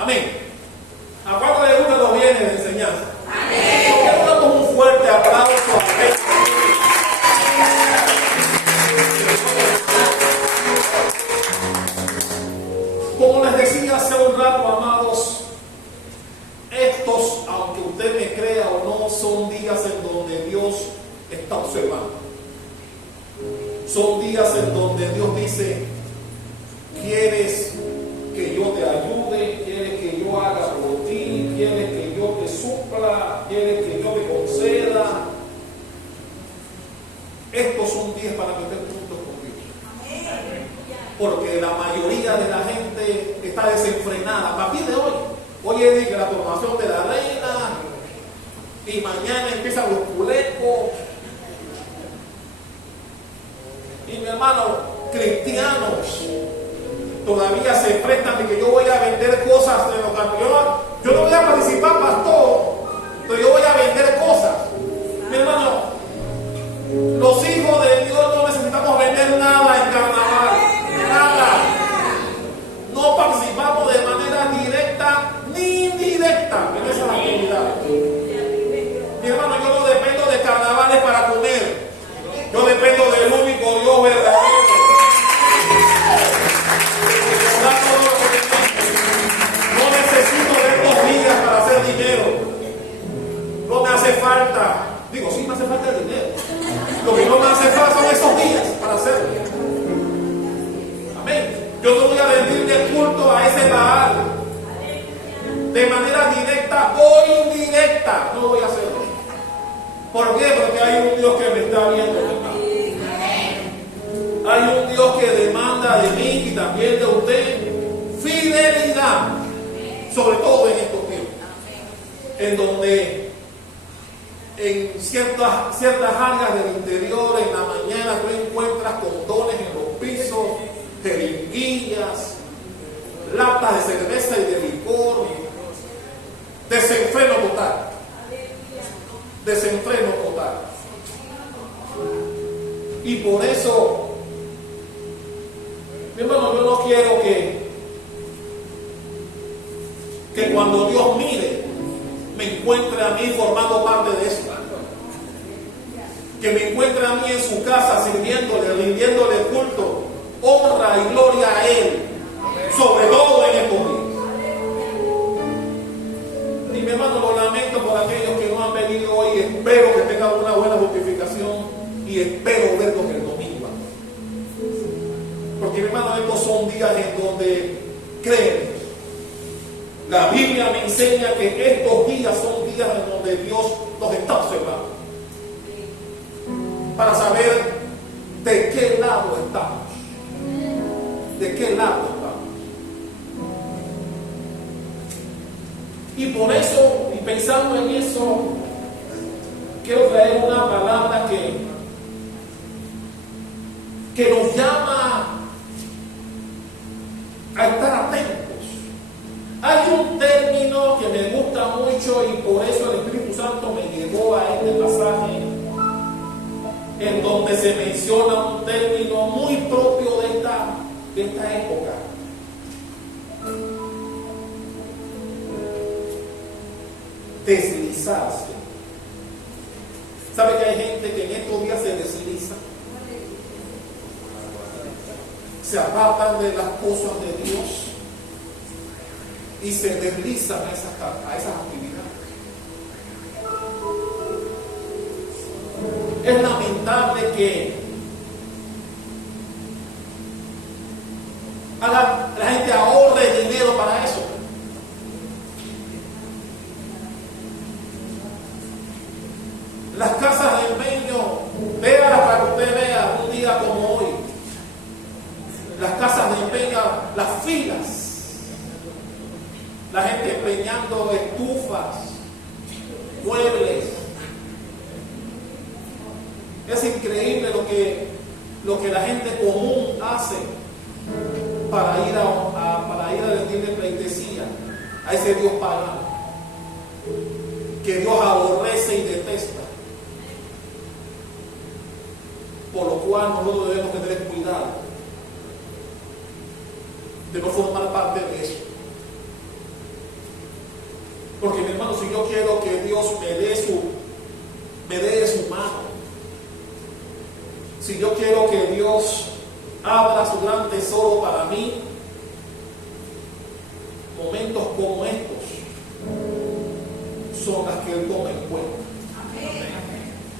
Amén. ¿A cuánto le gustan los bienes de enseñanza? Amén. ¿Por qué no damos un fuerte aplauso a Dios? Como les decía hace un rato, amados, estos, aunque usted me crea o no, son días en donde Dios está observando. Son días en donde Dios dice: ¿quieres que yo te ayude? ¿Quieres que yo haga por ti? ¿Quieres que yo te supla? ¿Quieres que yo te conceda? Estos son días para meter puntos con Dios. Porque la mayoría de la gente está desenfrenada. A partir de hoy es día de la formación de la reina, y mañana empiezan los culecos. Y mi hermano, cristianos todavía se prestan de que yo voy a vender cosas en los campeonatos. Yo no voy a participar, pastor, pero yo voy a vender cosas. Mi hermano, los hijos de Dios no necesitamos vender nada en carnaval. Nada. No participamos de manera directa ni indirecta en esas actividades. Mi hermano, yo no dependo de carnavales para comer. Yo dependo del único Dios verdadero. No necesito de estos días para hacer dinero. No me hace falta. Digo, sí me hace falta el dinero. Lo que no me hace falta son esos días para hacerlo. Amén. Yo no voy a rendirle culto a ese Baal de manera directa o indirecta. No voy a hacerlo. ¿Por qué? Porque hay un Dios que me está viendo, hermano. Hay un Dios que demanda de mí y también de usted fidelidad, sobre todo en estos tiempos, en donde en ciertas áreas del interior, en la mañana, tú encuentras condones en los pisos, jeringuillas, latas de cerveza y de licor, desenfreno total. Desenfreno total. Y por eso, mi hermano, yo no quiero que cuando Dios mire me encuentre a mí formando parte de eso. Que me encuentre a mí en su casa sirviéndole, rindiéndole culto, honra y gloria a Él, sobre todo en estos días. Y mi hermano, lo lamento por aquellos que no han venido hoy. Espero que tengan una buena justificación y espero verlos el domingo. Porque mi hermano, estos son días en donde, créeme, la Biblia me enseña que estos días son días en donde Dios nos está observando para saber de qué lado estamos. De qué lado estamos. Y por eso, y pensando en eso, quiero traer una palabra que nos llama a estar atentos. Hay un término que me gusta mucho y por eso el Espíritu Santo me llevó a este pasaje, en donde se menciona un término muy propio de esta época. Deslizarse. ¿Sabe que hay gente que en estos días se desliza? Se apartan de las cosas de Dios y se deslizan a esas actividades. Es lamentable que la gente ahorre dinero para eso. Las casas de empeño, véalas para que usted vea un día como hoy. Las casas de empeño, las filas. La gente empeñando estufas, muebles. Es increíble lo que la gente común hace para ir a rendirle pleitesía a ese Dios pagano que Dios aborrece y detesta. Por lo cual nosotros debemos tener cuidado de no formar parte de eso. hermano, si yo quiero que Dios me dé de su mano, si yo quiero que Dios abra su gran tesoro para mí, momentos como estos son las que Él toma en cuenta.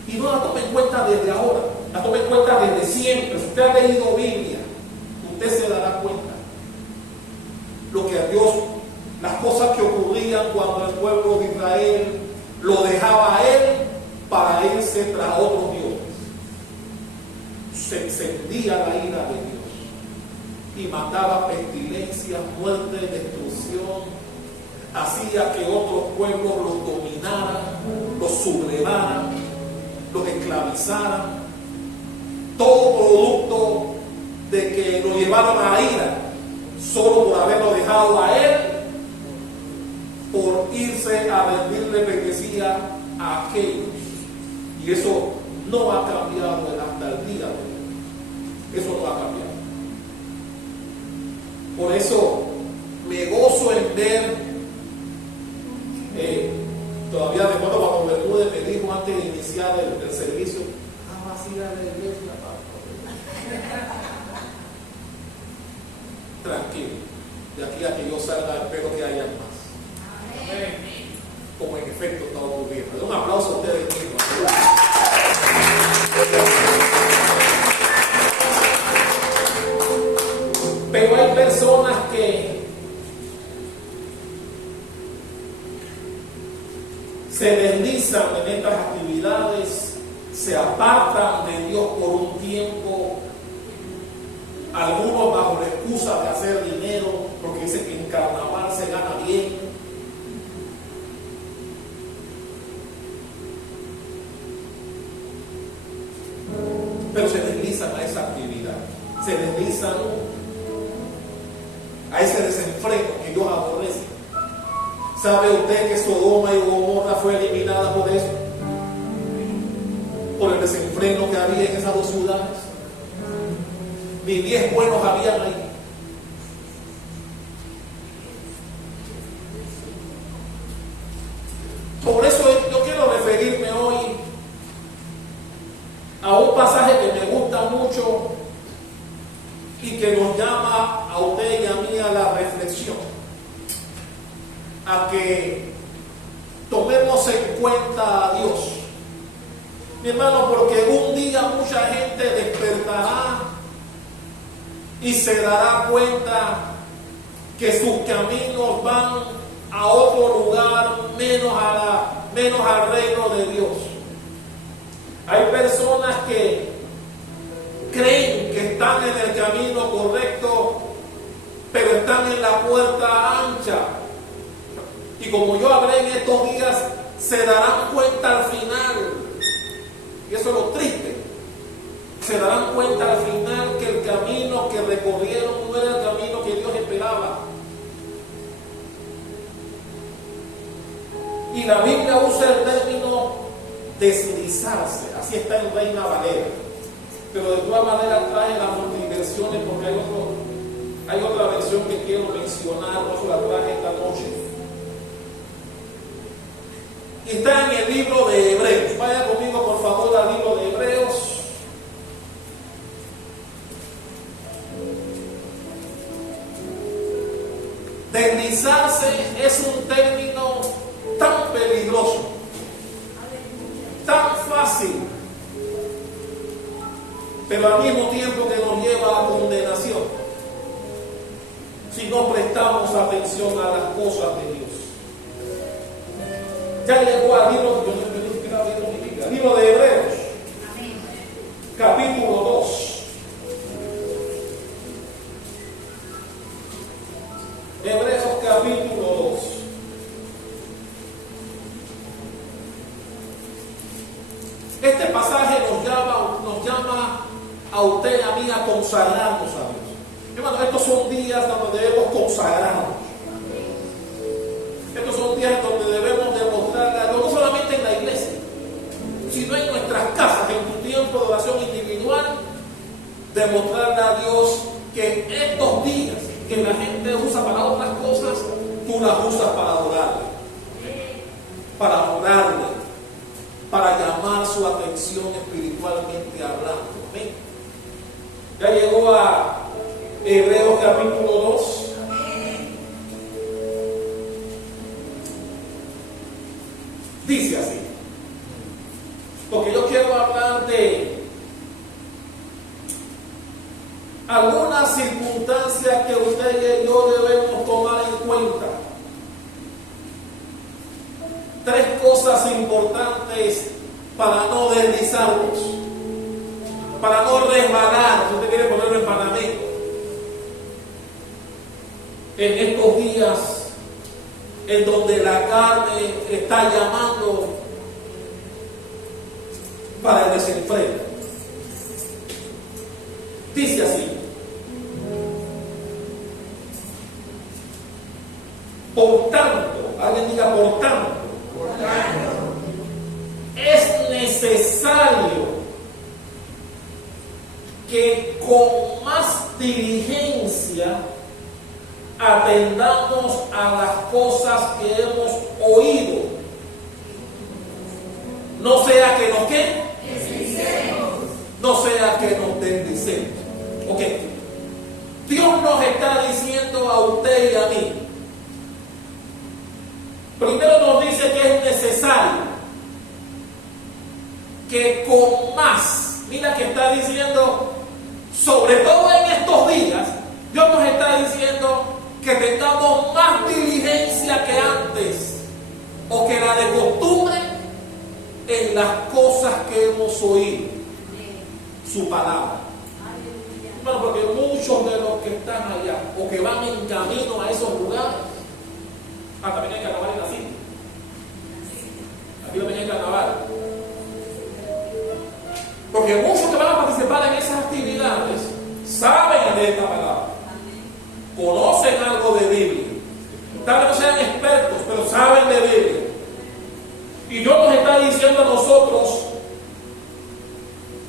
Y no la tome en cuenta desde ahora, la tome en cuenta desde siempre. Si usted ha leído Biblia, usted se dará cuenta lo que a Dios, las cosas que ocurrían cuando el pueblo de Israel lo dejaba a Él para irse tras otros dioses. Se encendía la ira de Dios y mataba pestilencia, muerte, destrucción, hacía que otros pueblos los dominaran, los sublevaran, los esclavizaran, todo producto de que lo llevaron a la ira, solo por haberlo dejado a Él, por irse a rendirle pleitesía a aquellos. Y eso no ha cambiado hasta el día de hoy. Eso no ha cambiado. Por eso me gozo en ver, todavía recuerdo cuando Bermúdez me dijo antes de iniciar el servicio, vacía la iglesia, tranquilo, de aquí a que yo salga espero que haya más. Amén. Como en efecto está ocurriendo. Un aplauso a ustedes mismos. Pero hay personas que se deslizan en estas actividades, se apartan de Dios por un tiempo, algunos bajo la excusa de hacer dinero, porque dicen que en carnaval se gana bien. Pero se deslizan a esa actividad, se deslizan a ese desenfreno que Dios aborrece. ¿Sabe usted que Sodoma y Gomorra fue eliminada por eso? Por el desenfreno que había en esas dos ciudades. Ni 10 buenos habían ahí. Por eso yo quiero referirme hoy a un pasaje que me gusta mucho y que nos llama a usted y a mí a la reflexión, a que tomemos en cuenta a Dios, mi hermano, porque un día mucha gente despertará y se dará cuenta que sus caminos van a otro lugar menos al reino de Dios. Hay personas que creen que están en el camino correcto, pero están en la puerta ancha. Y como yo hablé en estos días, se darán cuenta al final, y eso es lo triste, se darán cuenta al final que el camino que recorrieron no era el camino que Dios esperaba. Y la Biblia usa el término deslizarse, así está en Reina Valera, pero de todas maneras trae las multiversiones, porque hay otra versión que quiero mencionar, no se la traje esta noche. Y está en el libro de Hebreos. Vaya conmigo por favor al libro de Hebreos. Deslizarse es un término tan peligroso, tan fácil, pero al mismo tiempo que nos lleva a condenación si no prestamos atención a las cosas de Dios. Ya llegó al libro de Hebreos, capítulo 2. Hebreos capítulo 2. Este pasaje nos llama a usted y a mí a consagrarnos a Dios. Hermano, estos son días donde debemos consagrarnos. Estos son días donde debemos demostrar a Dios, no solamente en la iglesia, sino en nuestras casas, en tu tiempo de oración individual, demostrarle a Dios que estos días que la gente usa para otras cosas, tú las usas para adorarle. para orarle, para llamar su atención espiritualmente hablando. ¿Amén? Ya llegó a Hebreos capítulo 2. Dice así, porque yo quiero hablar de algunas circunstancias que usted y yo debemos tomar en cuenta. 3 cosas importantes para no deslizarnos, para no resbalar, si usted quiere ponerlo en panameño, en estos días en donde la carne está llamando para el desenfreno. Dice así: por tanto, alguien diga por tanto, es necesario que con más diligencia atendamos a las cosas que hemos oído, no sea que nos deslicemos, no sea que nos deslicemos. Ok, Dios nos está diciendo a usted y a mí, primero nos dice que es necesario que con más, mira que está diciendo, sobre todo en estos días, Dios nos está diciendo que tengamos más diligencia que antes, o que la de costumbre, en las cosas que hemos oído, su palabra. Bueno, porque muchos de los que están allá, o que van en camino a esos lugares, también hay carnaval en la cita. Aquí también hay carnaval. Porque muchos que van a participar en esas actividades saben de esta palabra, conocen algo de Biblia, tal vez no sean expertos, pero saben de Biblia. Y Dios nos está diciendo a nosotros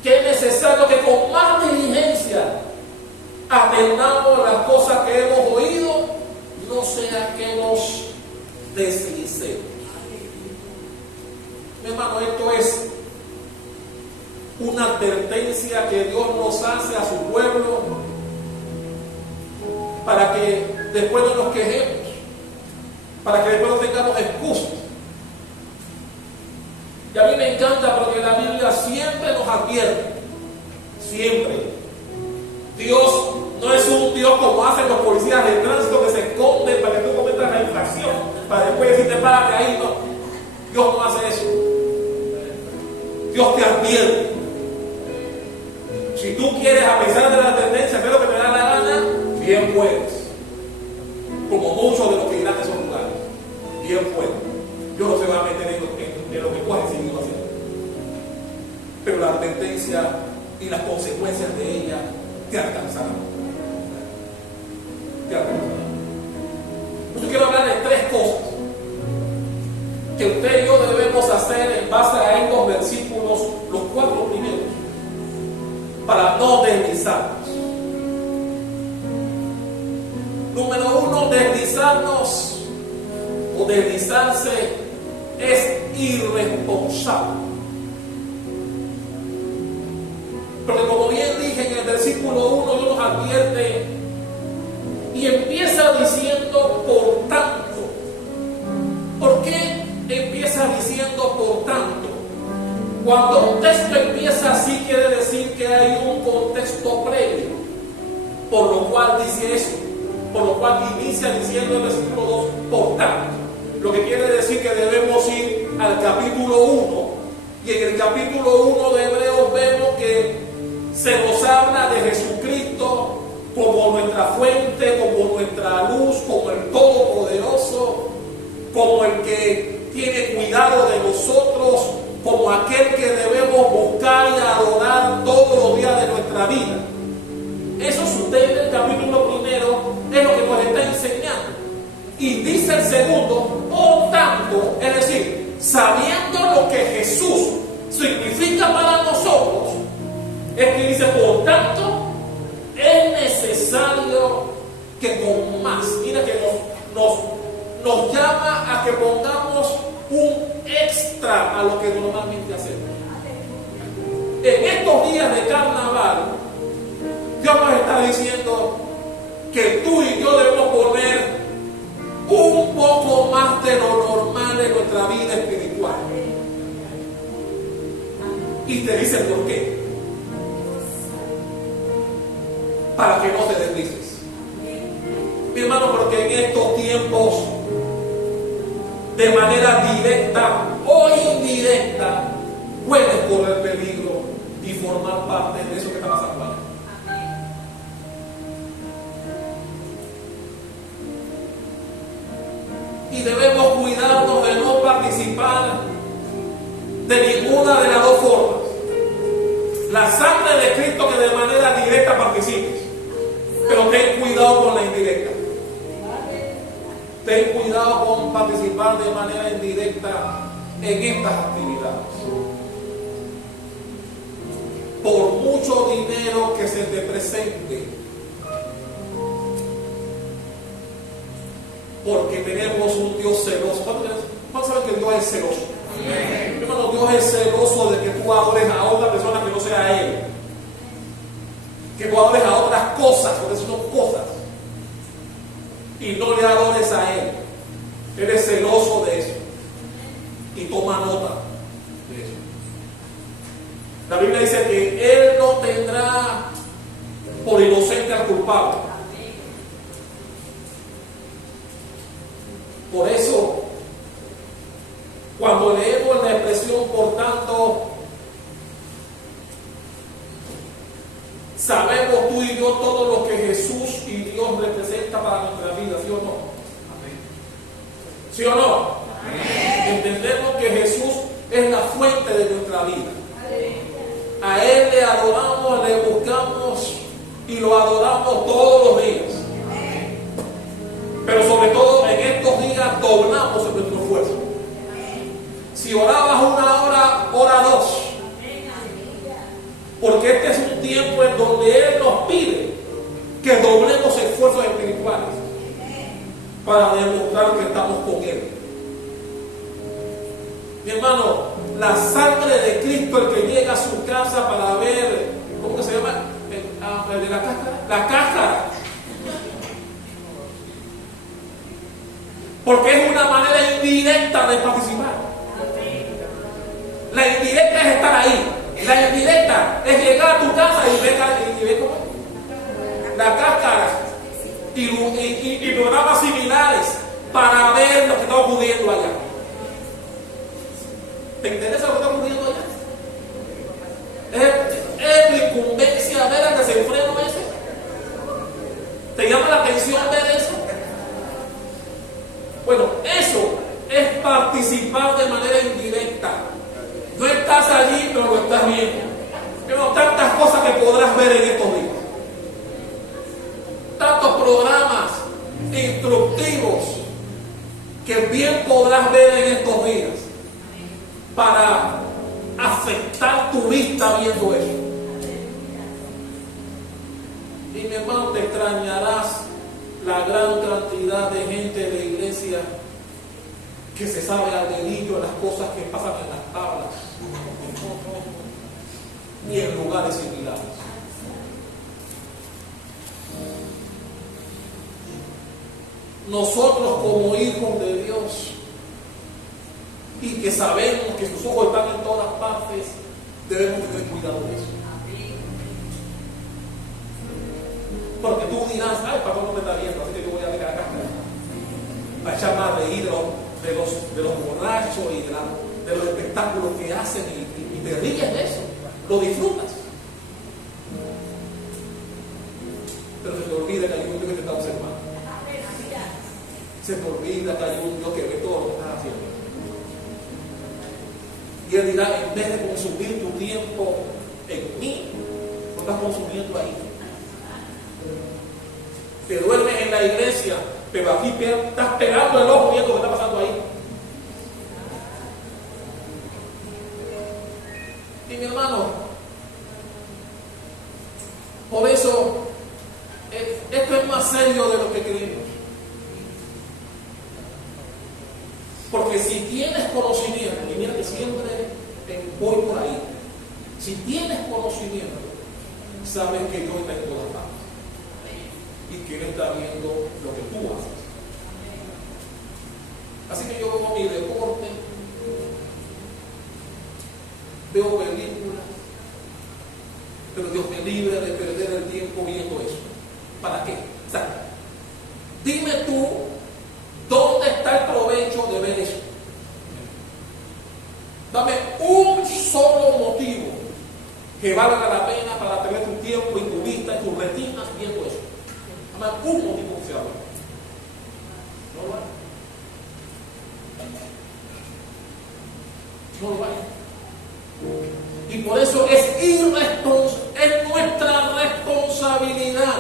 que es necesario que con más diligencia atendamos las cosas que hemos oído, no sea que nos deslicemos. Mi hermano, esto es una advertencia que Dios nos hace a su pueblo para que después no nos quejemos, para que después no tengamos excusas. Y a mí me encanta porque la Biblia siempre nos advierte, siempre. Dios no es un Dios como hacen los policías de tránsito que se esconden para que tú cometas la infracción, para después decirte párate ahí. No, Dios no hace eso. Dios te advierte. Si tú quieres, a pesar de la tendencia, hacer lo que te da la gana, bien puedes. Como muchos de los que irán a esos lugares, bien pueden. Dios no se va a meter en lo que tú has decidido hacer. Pero la advertencia y las consecuencias de ella te alcanzarán. Te alcanzarán. Yo quiero hablar de 3 cosas que usted y yo debemos hacer en base a estos versículos, los 4 primeros, para no deslizarnos. Número 1, deslizarnos o deslizarse es irresponsable. Porque como bien dije en el versículo 1, Dios nos advierte y empieza diciendo por tanto. ¿Por qué empieza diciendo por tanto? Cuando un texto empieza así, quiere decir que hay un contexto previo, por lo cual dice eso, por lo cual inicia diciendo el versículo 2, por tanto. Lo que quiere decir que debemos ir al capítulo 1, y en el capítulo 1 de Hebreos vemos que se nos habla de Jesucristo como nuestra fuente, como nuestra luz, como el Todopoderoso, como el que tiene cuidado de nosotros, como aquel que debemos buscar y adorar todos los días de nuestra vida. Eso sucede en el capítulo 1, es lo que nos está enseñando. Y dice el segundo, por tanto, es decir, sabiendo lo que Jesús significa para nosotros, es que dice, por tanto, es necesario que con más, mira que nos llama a que pongamos un contra a lo que normalmente hacemos. En estos días de carnaval, Dios nos está diciendo que tú y yo debemos poner un poco más de lo normal en nuestra vida espiritual. Y te dice por qué. Para que no te deslices. Mi hermano, porque en estos tiempos, de manera directa o indirecta, puedes correr peligro y formar parte de eso que está pasando allá. Y debemos cuidarnos de no participar de ninguna de las dos formas. La sangre de Cristo, que de manera directa participes, pero ten cuidado con la indirecta. Ten cuidado con participar de manera indirecta en estas actividades. Por mucho dinero que se te presente, porque tenemos un Dios celoso. ¿Cuántos saben que Dios es celoso? Hermano, Dios es celoso de que tú adores a otra persona que no sea a Él. Que tú adores a otras cosas, porque eso son cosas. Y no le adores a Él. Él es celoso de eso. Y toma nota de eso. La Biblia dice que Él no tendrá por inocente al culpable. Por eso, cuando leemos la expresión, por tanto, sabemos tú y yo todo lo que Jesús y Dios representa para nuestra vida, ¿sí o no? Amén. ¿Sí o no? Amén. Entendemos que Jesús es la fuente de nuestra vida. A Él le adoramos, le buscamos y lo adoramos todos los días. Pero sobre todo en estos días doblamos en nuestro esfuerzo. Si orabas 1 hora, ora 2. Porque este es un tiempo en donde Él nos pide que doblemos esfuerzos espirituales para demostrar que estamos con Él. Mi hermano, la sangre de Cristo, el que llega a su casa para ver, ¿cómo que se llama? El de la cáscara. La cáscara. Porque es una manera indirecta de participar. La indirecta es estar ahí. La indirecta es llegar a tu casa y ver cómo la cáscara y programas similares para ver lo que está ocurriendo allá. ¿Te interesa lo que está ocurriendo allá? ¿Es tu incumbencia ver al desenfreno ese? ¿Te llama la atención ver eso? Bueno, eso es participar de manera indirecta. No estás allí, pero lo estás viendo. Pero tantas cosas que podrás ver en estos días. Tantos programas instructivos que bien podrás ver en estos días para afectar tu vista viendo eso. Y mi hermano, te extrañarás la gran cantidad de gente de la iglesia que se sabe al dedillo las cosas que pasan en las tablas y en lugares similares. Nosotros como hijos de Dios y que sabemos que sus ojos están en todas partes, debemos tener cuidado de eso. Porque tú dirás, ay, el pastor no me está viendo, así que yo voy a ver la cáscara. Para echar más reír de los borrachos y de los espectáculos que hacen y te ríes de eso, lo disfrutas. Pero se te olvida que hay un Dios que te está observando. Se te olvida que hay un Dios que ve todo lo que estás haciendo. Y Él dirá, en vez de consumir tu tiempo en mí, lo estás consumiendo ahí. Te duermes en la iglesia, pero aquí estás pegando el ojo viendo lo que está pasando ahí. Y mi hermano, por eso esto es más serio de lo que creemos. Porque si tienes conocimiento, y mira que siempre voy por ahí, si tienes conocimiento, sabes que Dios está en todas partes y que Él está viendo lo que tú haces. Así que yo veo mi deporte, veo películas, pero Dios me libre de perder el tiempo viendo eso. ¿Para qué? O sea, dime tú, ¿dónde está el provecho de ver eso? Dame un solo motivo que valga la pena para tener tu tiempo y tu vista y tus retinas viendo eso. Dame un motivo que sea bueno. No lo hay. No lo hay. Y por eso es nuestra responsabilidad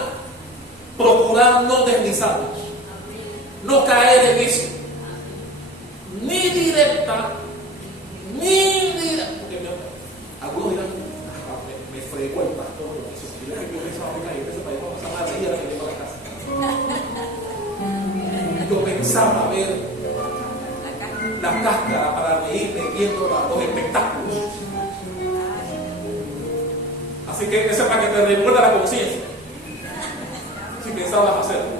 procurar no deslizarnos, no caer en eso, ni directa, porque algunos dirán, me fregó el pastor, yo pensaba que caí, ese país vamos a pasar la que llego a la casa. Yo pensaba ver la cáscara para reírme viendo los espectáculos. Así que eso es para que te remuerda la conciencia. Si pensabas hacerlo,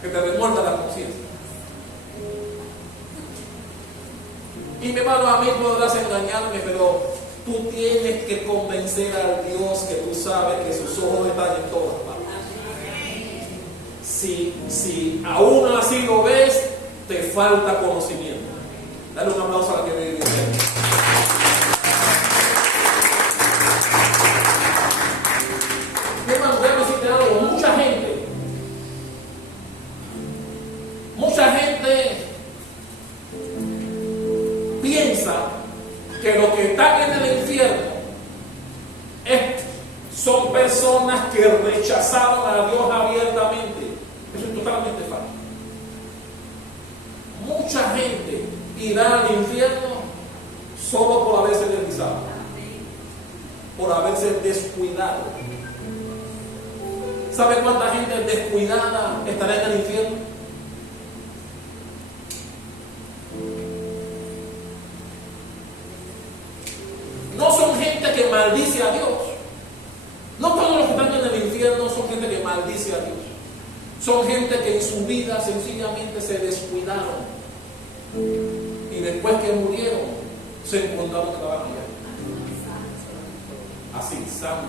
que te remuerda la conciencia. Y mi hermano, a mí podrás engañarme, pero tú tienes que convencer al Dios que tú sabes que sus ojos están en todas partes. Si aún así lo ves, te falta conocimiento. Dale un aplauso a la que me dice. Mi hermano, déjame decirte algo. Mucha gente piensa que los que están en el infierno son personas que rechazaron a Dios abiertamente. Eso es totalmente falso. Mucha gente irá al infierno solo por haberse deslizado, por haberse descuidado. ¿Sabe cuánta gente descuidada estará en el infierno? No son gente que maldice a Dios. No todos los que están en el infierno son gente que maldice a Dios. Son gente que en su vida sencillamente se descuidaron. Y después que murieron, se encontraron que estaban allá. Así, santo.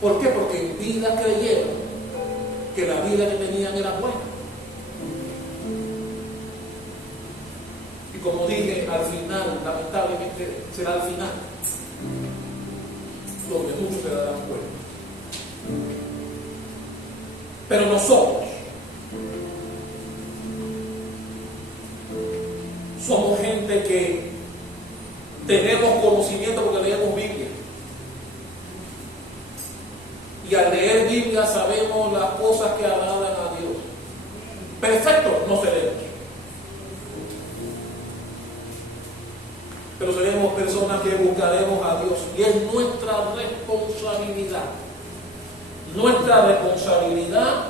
¿Por qué? Porque en vida creyeron que la vida que tenían era buena. Y como dije, al final, lamentablemente, será al final donde muchos se darán cuenta. Pero nosotros somos gente que tenemos conocimiento porque leemos Biblia. Y al leer Biblia sabemos las cosas que agradan a Dios. Perfecto, no seremos. Pero seremos personas que buscaremos a Dios. Y es nuestra responsabilidad. Nuestra responsabilidad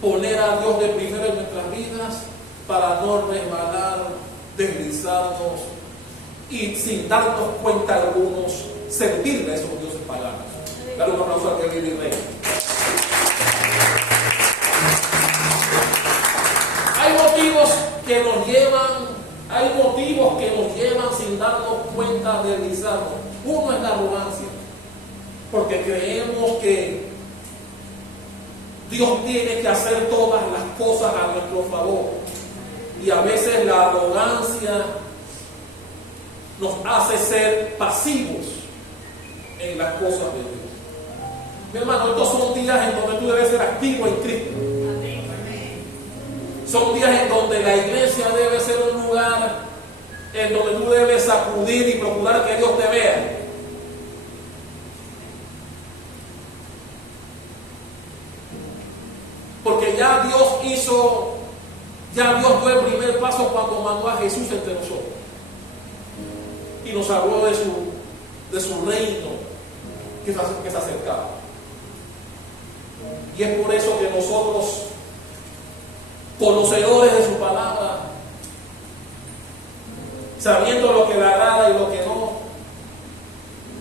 poner a Dios de primero en nuestras vidas para no resbalar, deslizarnos y sin darnos cuenta algunos servirle a esos dioses paganos. Dale un aplauso al que vive y reina. Hay motivos que nos llevan sin darnos cuenta de deslizarnos. Uno es la arrogancia, porque creemos que Dios tiene que hacer todas las cosas a nuestro favor. Y a veces la arrogancia nos hace ser pasivos en las cosas de Dios. Mi hermano, estos son días en donde tú debes ser activo en Cristo. Son días en donde la iglesia debe ser un lugar en donde tú debes acudir y procurar que Dios te vea. Porque ya Dios dio el primer paso cuando mandó a Jesús entre nosotros. Y nos habló de su reino que se acercaba. Y es por eso que nosotros conocedores de su palabra, sabiendo lo que le agrada y lo que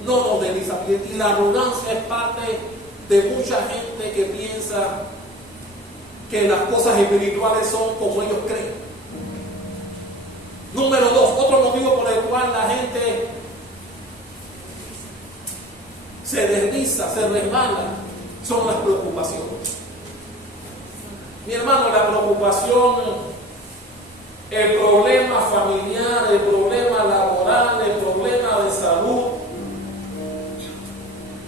no nos desliza. Y la arrogancia es parte de mucha gente que piensa que las cosas espirituales son como ellos creen. Número 2, otro motivo por el cual la gente se desliza, se resbala, son las preocupaciones. Mi hermano, la preocupación, el problema familiar, el problema laboral, el problema de salud,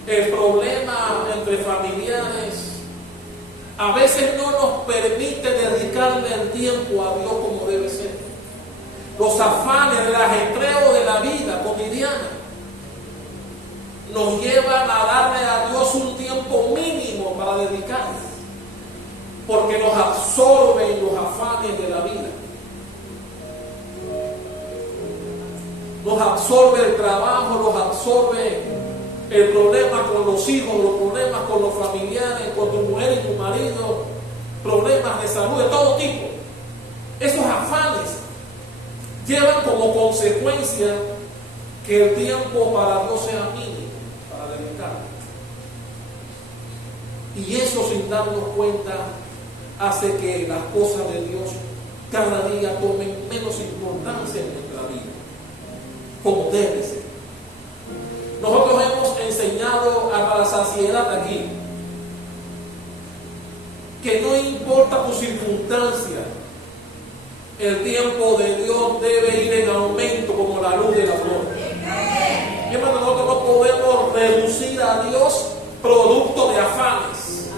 el problema entre familiares, a veces no nos permite dedicarle el tiempo a Dios como debe ser. Los afanes, el ajetreo de la vida cotidiana nos llevan a darle a Dios un tiempo mínimo para dedicarle, porque nos absorben los afanes de la vida. Nos absorbe el trabajo, nos absorbe el problema con los hijos, los problemas con los familiares, con tu mujer y tu marido, problemas de salud de todo tipo. Esos afanes llevan como consecuencia que el tiempo para Dios sea mínimo, para dedicarle. Y eso, sin darnos cuenta, hace que las cosas de Dios cada día tomen menos importancia en nuestra vida, como debe ser. Nosotros hemos enseñado a la saciedad aquí que no importa tu circunstancia, el tiempo de Dios debe ir en aumento como la luz de la aurora. Y hermano, nosotros no podemos reducir a Dios producto de afanes,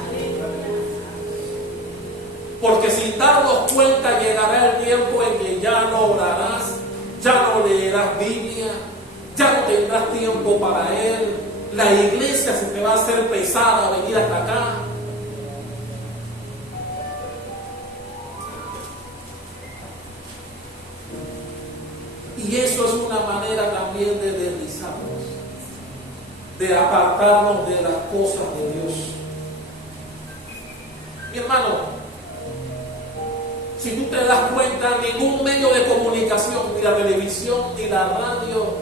porque sin darnos cuenta llegará el tiempo en que ya no orarás, ya no leerás Biblia, ya no tendrás tiempo para Él, la iglesia se te va a hacer pesada venir hasta acá. Y eso es una manera también de deslizarnos, de apartarnos de las cosas de Dios. Mi hermano, si tú te das cuenta, ningún medio de comunicación, ni la televisión, ni la radio,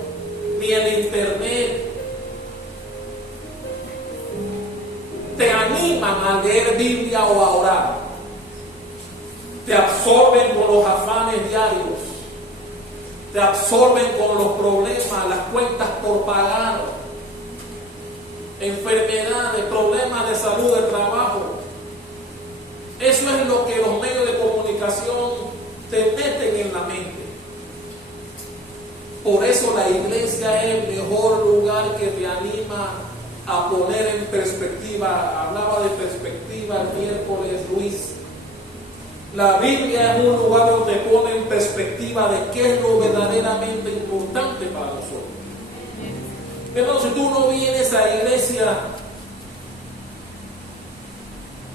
ni el internet, te animan a leer Biblia o a orar. Te absorben con los afanes diarios, te absorben con los problemas, las cuentas por pagar, enfermedades, problemas de salud, de trabajo. Eso es lo que los medios de comunicación te meten en la mente. Por eso la iglesia es el mejor lugar que te anima a poner en perspectiva. Hablaba de perspectiva el miércoles Luis. La Biblia es un lugar donde pone en perspectiva de qué es lo verdaderamente importante para nosotros. Pero si tú no vienes a la iglesia,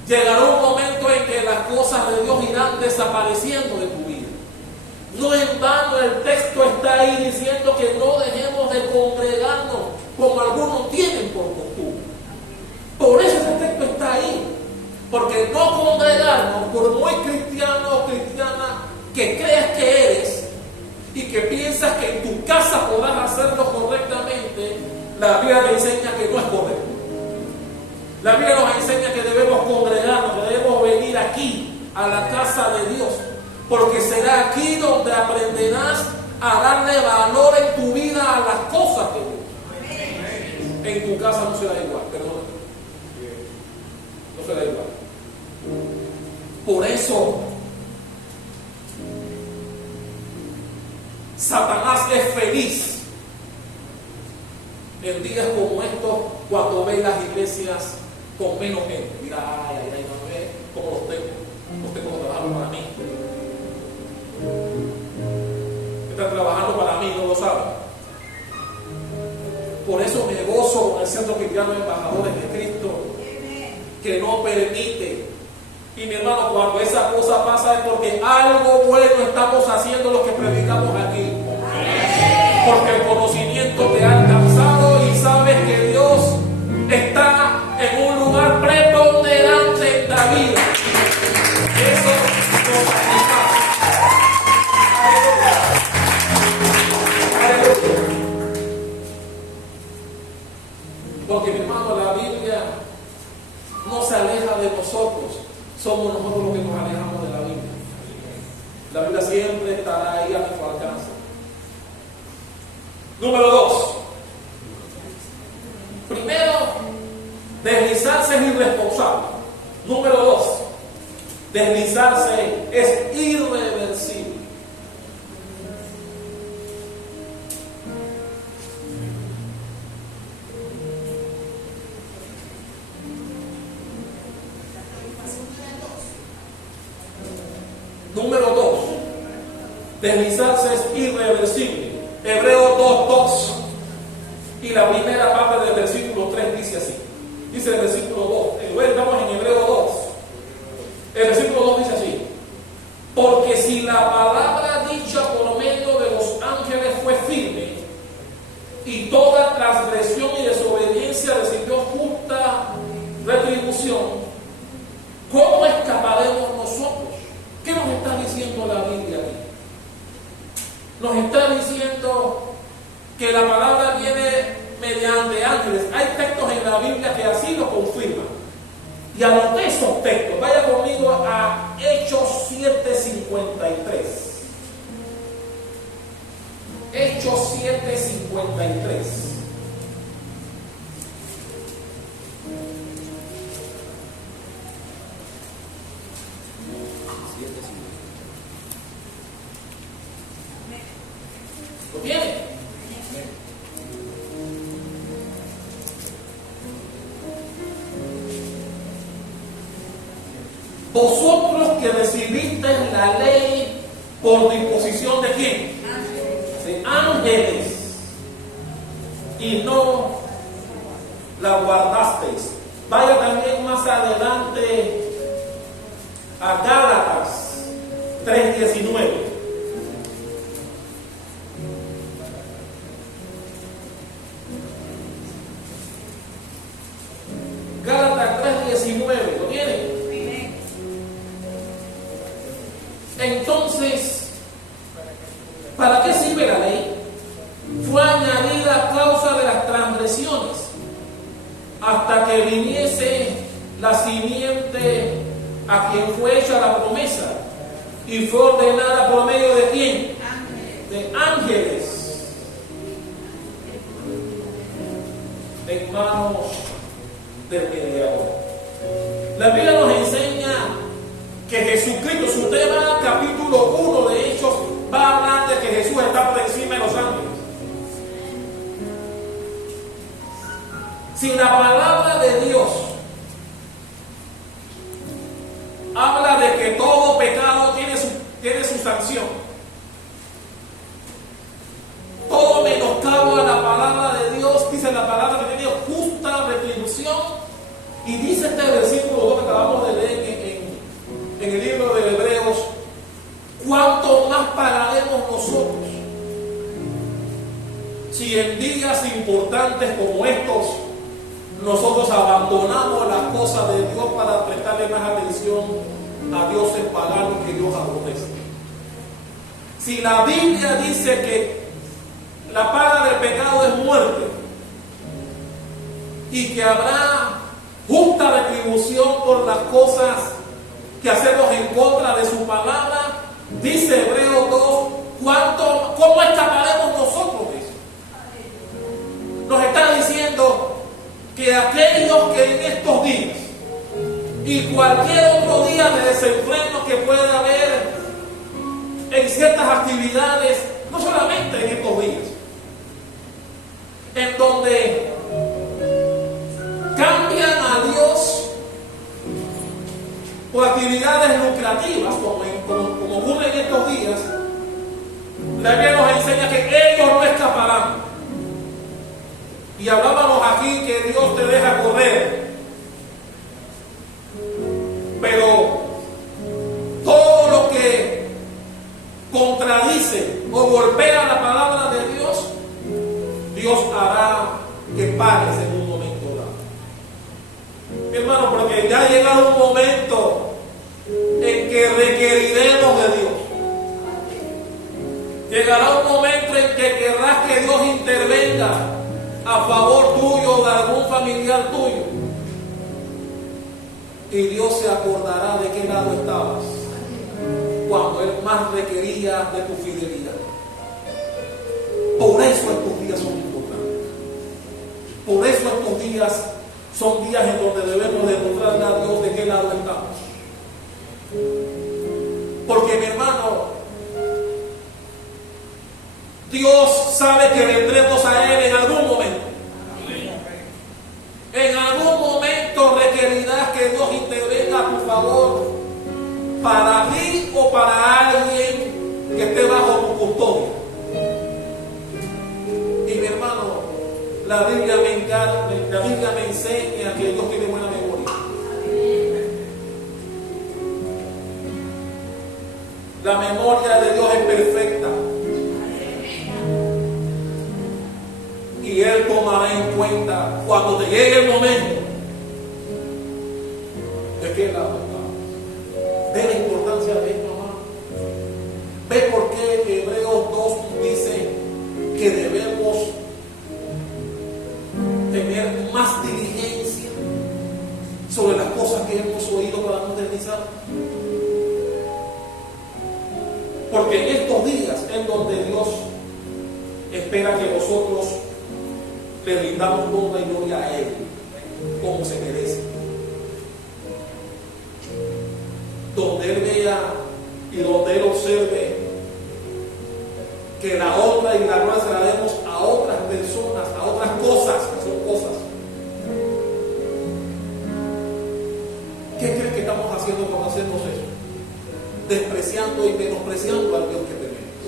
llegará un momento en que las cosas de Dios irán desapareciendo de tu vida. No en vano el texto está ahí diciendo que no dejemos de congregarnos como algunos tienen por costumbre. Por eso ese texto está ahí. Porque no congregarnos, por muy cristiano o cristiana que creas que eres y que piensas que en tu casa podrás hacerlo correctamente, la Biblia nos enseña que no es correcto. La Biblia nos enseña que debemos congregarnos, que debemos venir aquí, a la casa de Dios, porque será aquí donde aprenderás a darle valor en tu vida a las cosas de Dios. En tu casa no será igual, perdón. No será igual. Por eso Satanás es feliz en días como estos cuando ve las iglesias con menos gente. Mira, ay, no ve cómo los tengo trabajando para mí. Están trabajando para mí, no lo saben. Por eso me gozo con el Centro Cristiano de Embajadores de Cristo, que no permite. Y mi hermano, cuando esa cosa pasa es porque algo bueno estamos haciendo los que predicamos aquí. Porque el conocimiento te ha alcanzado y sabes que Dios está en un lugar preponderante en la vida. Eso nos somos nosotros los que nos alejamos de la Biblia. La Biblia siempre estará ahí a nuestro alcance. Número 2. Primero, deslizarse es irresponsable. Número 2, deslizarse es irreversible. Número 2, deslizarse es irreversible. Hebreos 2:2. Y la primera parte del versículo 3 dice así. Dice el versículo 2. Estamos en Hebreos 2. El versículo 2 dice así: porque si la palabra dicha por medio de los ángeles fue firme, y toda transgresión y desobediencia recibió justa retribución, ¿cómo escaparemos nosotros? ¿Qué nos está diciendo la Biblia aquí? Nos está diciendo que la palabra viene mediante ángeles. Hay textos en la Biblia que así lo confirman. Y anoté esos textos. Vaya conmigo a Hechos 7:53. Hechos 7:53. ¿Lo tiene? Vosotros que recibisteis la ley por disposición de quién? De ángeles, y no la guardasteis. Vaya también más adelante a Gálatas 3:19. Gálatas 3:19, ¿lo tienen? Entonces, ¿para qué sirve la ley? Fue añadida a causa de las transgresiones, hasta que viniese la simiente a quien fue hecha la promesa, y fue ordenada por medio de quién? De ángeles, en manos del mediador. La Biblia nos enseña que Jesucristo, su tema, capítulo 1 de Hechos, va a hablar de que Jesús está por encima de los ángeles. Si la palabra de Dios habla de que todo pecado tiene su sanción, todo menoscabo a la palabra de Dios, dice la palabra que tiene justa retribución, y dice este versículo 2 que acabamos de leer en el libro de Hebreos, ¿cuánto más pagaremos nosotros si en días importantes como estos nosotros abandonamos las cosas de Dios para prestarle más atención a dioses paganos que Dios aborrece? Si la Biblia dice que la paga del pecado es muerte y que habrá justa retribución por las cosas que hacemos en contra de su palabra, dice Hebreos 2, ¿cómo escaparemos nosotros de eso? Nos está diciendo que aquellos que en estos días y cualquier otro día de desenfreno que pueda haber en ciertas actividades, no solamente en estos días, en donde cambian a Dios por actividades lucrativas, como ocurre en estos días, la Biblia nos enseña que ellos no escaparán. Y hablábamos aquí que Dios te deja correr, pero todo lo que contradice o golpea la palabra de Dios, Dios hará que pagues en un momento dado. Mi hermano, porque ya ha llegado un momento en que requeriremos de Dios. Llegará un momento en que querrás que Dios intervenga a favor tuyo o de algún familiar tuyo. Y Dios se acordará de qué más requería de tu fidelidad. Por eso estos días son importantes. Por eso estos días son días en donde debemos demostrarle a Dios de qué lado estamos. Porque mi hermano, Dios sabe que vendremos a Él en algún momento. En algún momento requerirás que Dios intervenga a tu favor para ti o para alguien que esté bajo tu custodia. Y mi hermano, la Biblia me enseña que Dios tiene buena memoria. La memoria de Dios es perfecta. Y Él tomará en cuenta cuando te llegue el momento de qué lado estamos. Ve la importancia de esto, hermano. Ve por qué Hebreos 2 dice que debemos tener más diligencia sobre las cosas que hemos oído para modernizar. Porque en estos días es donde Dios espera que nosotros le rindamos toda la gloria a Él, como se merece. Donde Él vea y donde Él observe que la honra y la gloria se la demos a otras personas, a otras cosas, que son cosas. ¿Qué crees que estamos haciendo cuando hacemos eso? Despreciando y menospreciando al Dios que tenemos.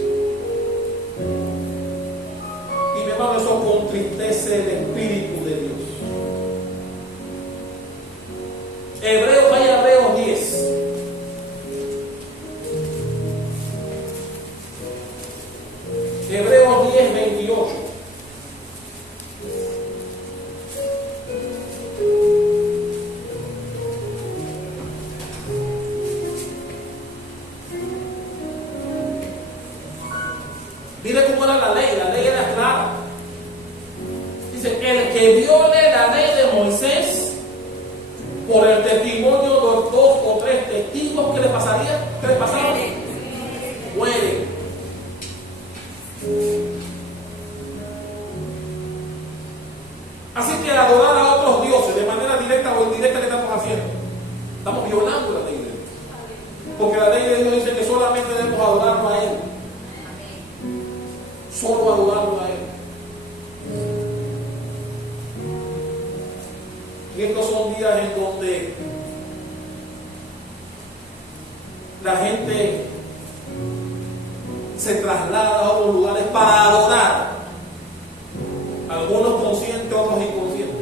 Y mi hermano, eso contristece el Espíritu de Dios. Hebreos 10. Hebreos 10, 28. Mire cómo era la ley era clara. Dice, el que viole la ley de Moisés por el testimonio de los 2 o 3 testigos, ¿qué le pasaría? ¿Qué le pasaba? Muere. Así que adorar a otros dioses de manera directa o indirecta, ¿qué estamos haciendo? Estamos violando la ley de Dios. Porque la ley de Dios dice que solamente debemos adorarlo a Él. Solo adorarlo a Él. Y estos son días en donde la gente se traslada a otros lugares para adorar. Algunos conscientes, otros inconscientes.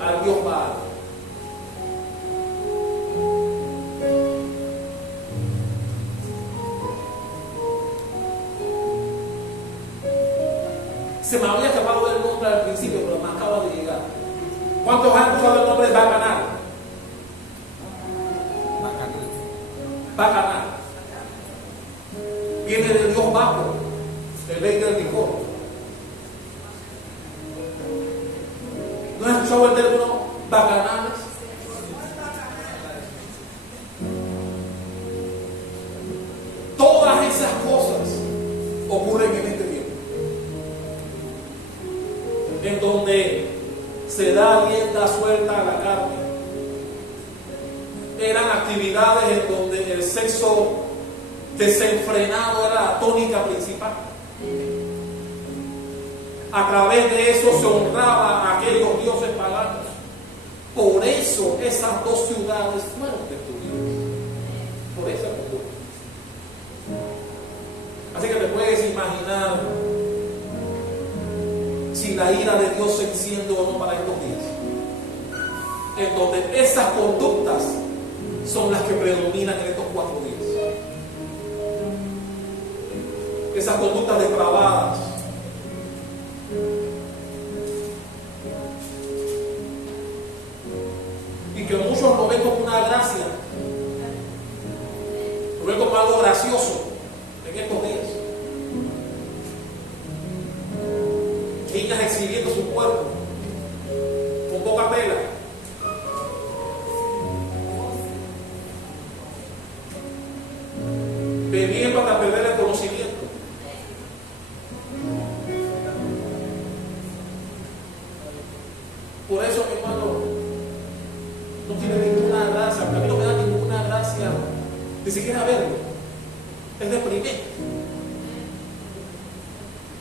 Al Dios Padre. Se me había escapado del nombre al principio, pero me acaba de llegar. ¿Cuántos han escuchado el nombre de Bacanal? Bacanal. Viene del dios Baco, el rey del licor. ¿No has escuchado el término bacanales? Todas esas cosas ocurren en este tiempo, en donde se da rienda suelta a la carne. Eran actividades en donde el sexo desenfrenado era la tónica principal. A través de eso se honraba a aquellos dioses paganos. Por eso esas 2 ciudades fueron destruidas. Por esa cultura. Así que te puedes imaginar si la ira de Dios se enciende o no para estos días, en donde esas conductas son las que predominan en estos 4 días. Esas conductas depravadas. Y que muchos lo ven como una gracia, lo ven como algo gracioso en estos días. Niñas exhibiendo su cuerpo con poca tela. bebiendo hasta perder el conocimiento. Por eso, mi hermano, no tiene ninguna gracia, a mí no me da ninguna gracia, ni siquiera verlo. Es deprimente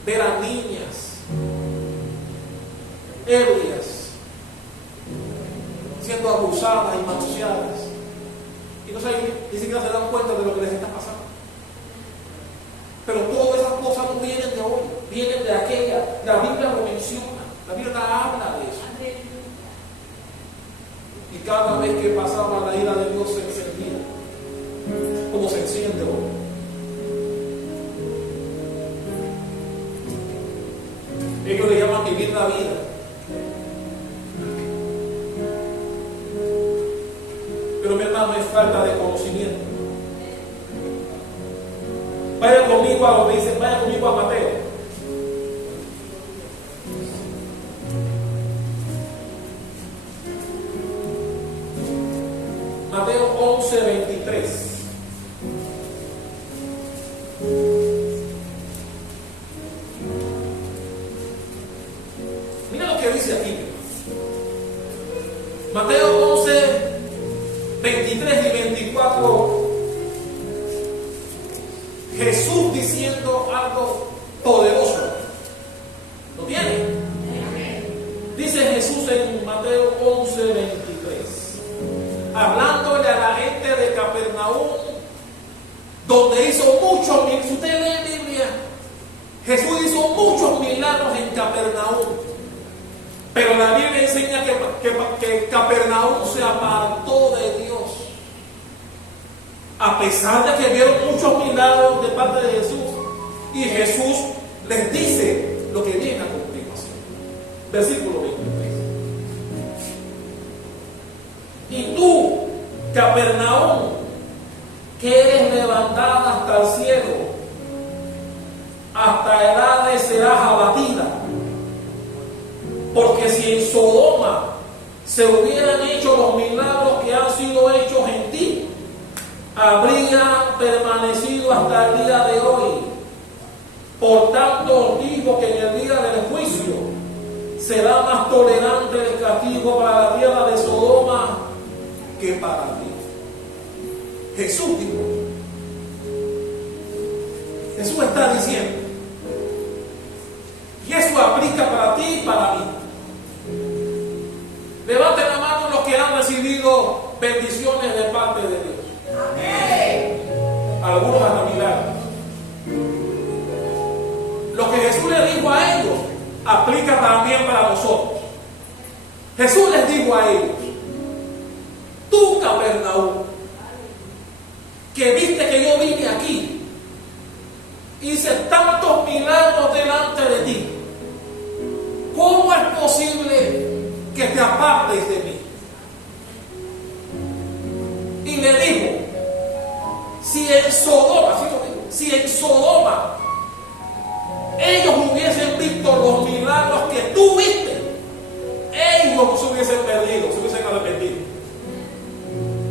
ver a niñas ebrias siendo abusadas y manoseadas y no saben, ni siquiera se dan cuenta de lo que les está pasando. Pero todas esas cosas no vienen de hoy, vienen de aquella. La Biblia lo menciona, la Biblia habla de eso. Y cada vez que pasaba la ira de Dios se encendía, como se enciende hoy. Ellos le llaman vivir la vida. Pero mi hermano, es falta de conocimiento. Vaya conmigo a lo que dice, vaya conmigo a Mateo. Mateo 11:23. Mira lo que dice aquí. Mateo 11:23 y 24. Jesús diciendo algo poderoso. ¿Lo tiene? Dice Jesús en Mateo 11:23, hablándole a la gente de Capernaum, donde hizo muchos milagros. Si usted lee Biblia, Jesús hizo muchos milagros en Capernaum, pero la Biblia enseña que Capernaum se apartó de Dios. A pesar de que vieron muchos milagros de parte de Jesús, y Jesús les dice lo que viene a continuación. Versículo 23. Y tú, Capernaum, que eres levantada hasta el cielo, hasta el Hades serás abatida. Porque si en Sodoma se hubieran hecho los milagros que han sido hechos en ti, habría permanecido hasta el día de hoy. Por tanto os digo que en el día del juicio será más tolerante el castigo para la tierra de Sodoma que para ti. Jesús dijo, Jesús está diciendo, y eso aplica para ti y para mí. Levanten la mano los que han recibido bendiciones de parte de Dios. Amén. Algunos hasta milagros. Lo que Jesús le dijo a ellos aplica también para nosotros. Jesús les dijo a ellos, tú, Capernaum, que viste que yo vine aquí, hice tantos milagros delante de ti, ¿cómo es posible que te apartes de mí? Y le dijo, si en Sodoma ellos hubiesen visto los milagros que tú viste, ellos no se hubiesen perdido, se hubiesen arrepentido.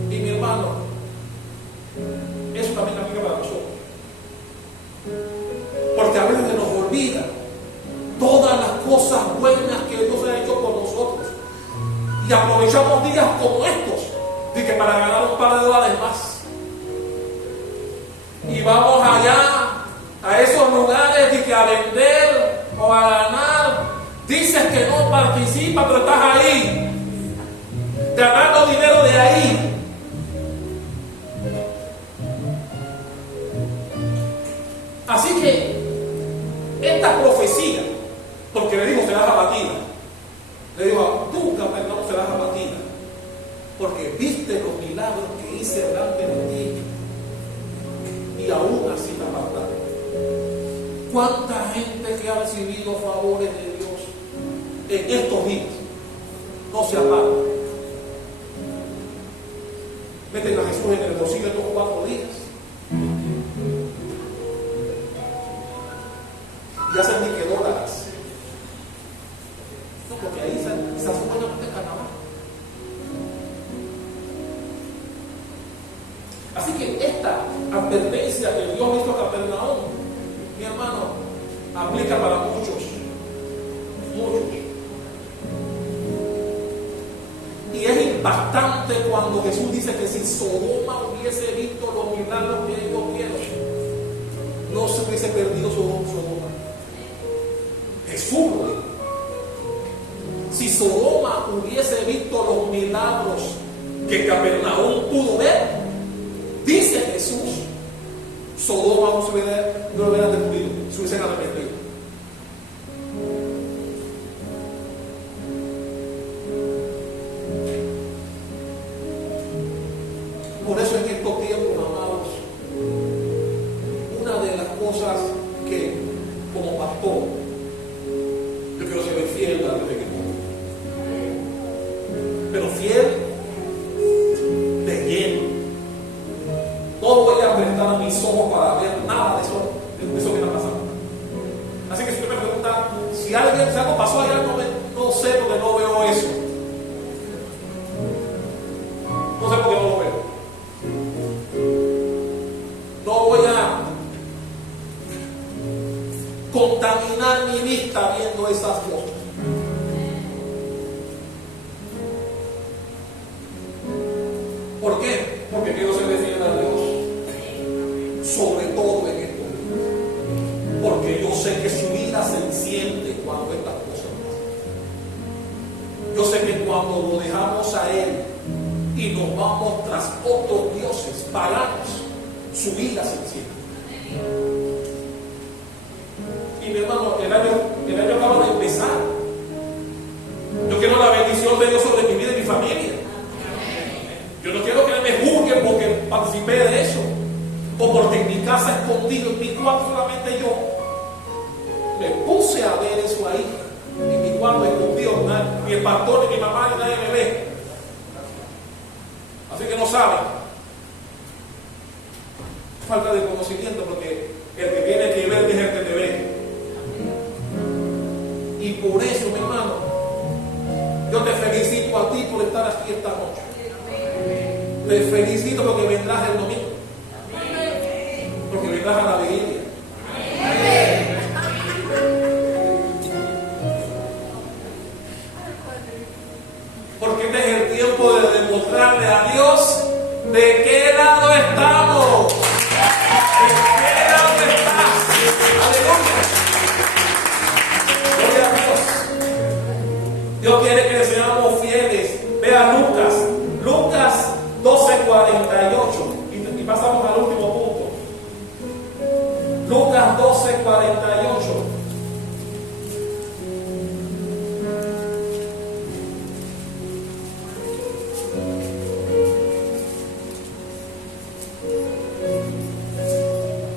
Y mi hermano, eso también aplica para nosotros. Porque a veces se nos olvida todas las cosas buenas que Dios ha hecho por nosotros. Y aprovechamos días como estos, de que para ganar un par de dólares más. Y vamos allá, a esos lugares, de que a vender o a ganar. Dices que no participas, pero estás ahí, ganando dinero de ahí. Así que esta profecía, porque le dijo serás abatida, le dijo tú, Capernaum, serás abatida, porque viste los milagros que hice delante de ti y aún así te apartaste. ¿Cuánta gente que ha recibido favores de Dios en estos días no se aparta? Meten a Jesús en el bolsillo estos 4 días y hacen ni que dólares. No, porque ahí se hace buenamente carnaval. Así que esta advertencia que Dios hizo a Capernaum, mi hermano, aplica para muchos. Y es impactante cuando Jesús dice que si Sodoma hubiese visto los milagros que ellos vieron, no se hubiese perdido Sodoma. Jesús lo dijo. Si Sodoma hubiese visto los milagros que Capernaum pudo ver, dice Jesús, Sodoma no hubiera destruido, se hubiesen arrepentido. Por eso en estos tiempos, amados, una de las cosas que como pastor yo quiero ser fiel a Dios en el mundo, pero fiel de lleno. No voy a prestar mis ojos para ver nada de eso que está pasando. Así que si usted me pregunta si algo pasó allá, no sé porque no veo eso. No sé por qué no lo veo. No voy a contaminar mi vista viendo esas cosas. ¿Por qué? Porque quiero ser fiel a Dios, sobre todo en esto. Porque yo sé que su vida se enciende cuando estas cosas pasan. Yo sé que cuando lo dejamos a Él y nos vamos tras otros dioses paganos, su vida se enciende. Y mi hermano, el año acaba de empezar. Yo quiero la bendición de Dios sobre mi vida y mi familia. Yo no quiero que me juzguen porque participé de eso, o porque en mi casa escondido, en mi cuarto solamente yo me puse a ver eso ahí, en mi cuarto escondido, ni el pastor, ni mi mamá, ni nadie me ve. Así que no saben. Falta de conocimiento, porque el que tiene que ver es el que te ve. Y por eso, mi hermano, yo te felicito a ti por estar aquí esta noche. Te felicito porque vendrás el domingo. Porque vendrás a la vigilia. Porque este es el tiempo de demostrarle a Dios de qué lado estamos. ¿De qué lado estás? Aleluya. Gloria a Dios. Dios quiere que seamos fieles. Vea Lucas 12:48. Y pasamos al último punto. Lucas 12:48.